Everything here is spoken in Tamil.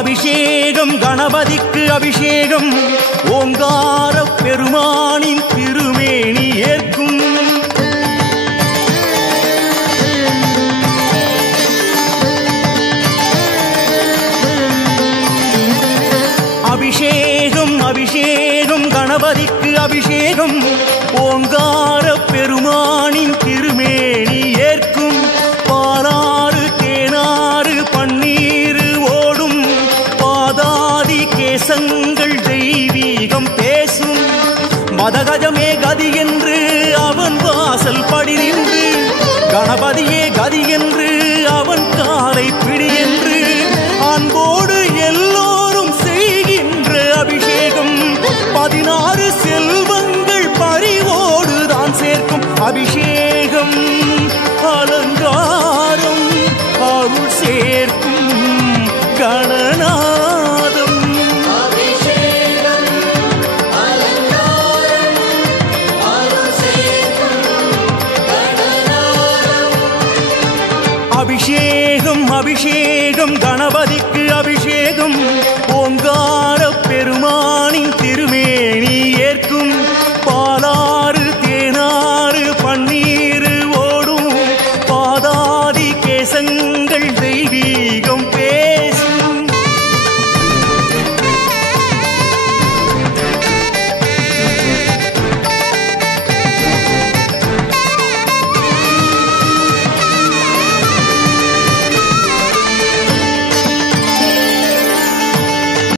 அபிஷேகம் கணபதிக்கு அபிஷேகம் ஓங்கார பெருமானின் திருமேனி ஏற்கும். அபிஷேகம் அபிஷேகம் கணபதிக்கு அபிஷேகம் ஓங்கார பெருமானின் திருமேனி ஏற்கும். பாலாறு தேனாறு பன்னீர் ஓடும் பாதாதி கேசங்கள் தெய்வீகம் பேசும். மதகஜமே கதி என்று அவன் வாசல் படி நின்று கணபதியே கதி என்று அவன் காலை பிடி என்று அன்போடு எல்லோரும் செய்கின்ற அபிஷேகம் 16 செல்வங்கள் பறிவோடு தான் சேர்க்கும் அபிஷேகம்.